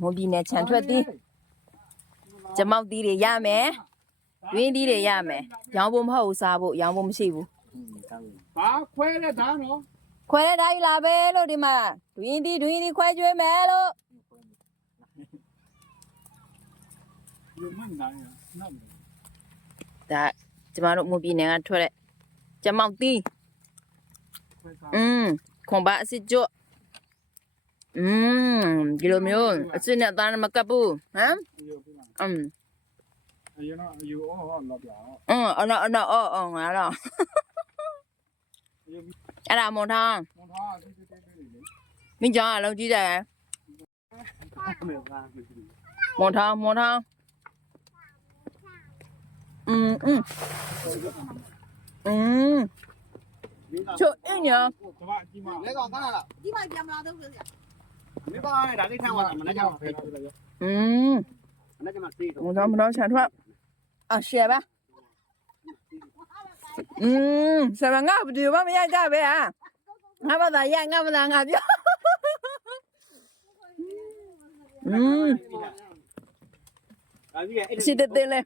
မိုးပြီးနဲ့ခြံထွက်သည်ကျမောက်သည်တွေရမယ်တွင်းသည်တွေရမယ်ရောင်းဖို့မဟုတ်စားဖို့ရောင်းဖို့မရှိဘူး ဘာခွဲလဲဒါနော် ခွဲတဲ့ဓာတ်ယူလာပဲလို့ဒီမှာတွင်းသည်ခွဲကျွေးမယ်လို့ ယူမနိုင်နော် ဒါကျမတို့မိုးပြီးနဲ့ကထွက်တဲ့ကျမောက်သည်ခွန်ပါအစစ်ကြော့ဒီလိုမျိုးအစစ်နဲ့သားမကပ်ဘူးဟမ်ယူနော်ယူအော်လောက်ပြအောင် အော်ငါတော့အဲ့ဒါမွန်ထောင်း မွန်ထားတိတိတိလေးလေ မင်းကြောင်အလုံးကြီးတယ်မွန်ထောင်းချိုအင်းညာ တမအကြီးမ လဲကောင်ကလား ဒီမိုက်ပြန်မလာတော့ဘူးဆရာ မင်းပါနဲ့ဒါလေးထမ်းသွားတာမနေ့ကမှဖေးမနေ့ကမှသေးတော့ မွန်ထောင်းခြံထွက်啊，是吧？什么俺不对，我们也干呗啊，俺不咋演，俺不咋俺表。ဒါကြီးရဲ့ 是的对嘞。